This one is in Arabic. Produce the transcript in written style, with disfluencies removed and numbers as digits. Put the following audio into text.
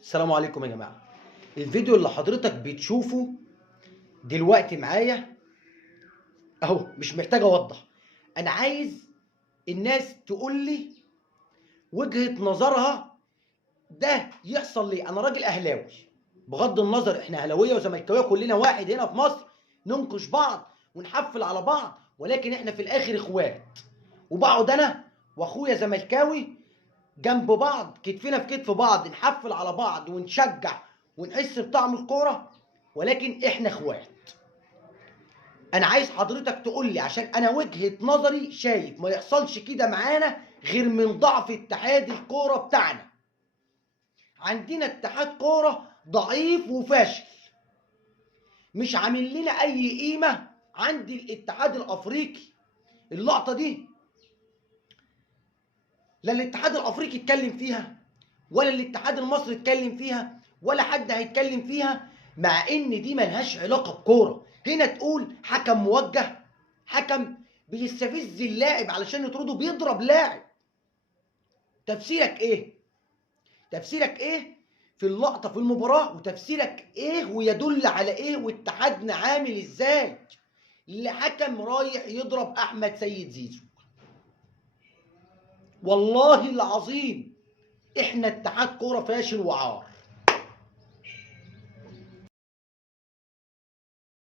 السلام عليكم يا جماعة. الفيديو اللي حضرتك بتشوفه دلوقتي معايا اهو، مش محتاج اوضح. انا عايز الناس تقول لي وجهة نظرها ده يحصل ليه. انا راجل اهلاوي، بغض النظر احنا اهلاويه وزملكاويه كلنا واحد هنا في مصر، ننكش بعض ونحفل على بعض، ولكن احنا في الاخر اخوات. وبقعد انا واخويا زملكاوي جنب بعض، كتفنا في كتف بعض، نحفل على بعض ونشجع ونحس بطعم الكوره، ولكن احنا اخوات. انا عايز حضرتك تقول لي، عشان انا وجهة نظري شايف ما يحصلش كده معانا غير من ضعف اتحاد الكوره بتاعنا. عندنا اتحاد كوره ضعيف وفاشل، مش عامل لنا اي قيمه عند الاتحاد الافريقي. اللقطه دي لا الاتحاد الافريقي اتكلم فيها، ولا الاتحاد المصري اتكلم فيها، ولا حد هيتكلم فيها، مع ان دي ملهاش علاقه بكوره. هنا تقول حكم موجه، حكم بيستفز اللاعب علشان يطرده، بيضرب لاعب. تفسيرك ايه؟ تفسيرك ايه في اللقطه في المباراه؟ وتفسيرك ايه ويدل على ايه؟ واتحادنا عامل ازاي لحكم رايح يضرب احمد سيد زيزو؟ والله العظيم احنا اتحاد كوره فاشل وعار.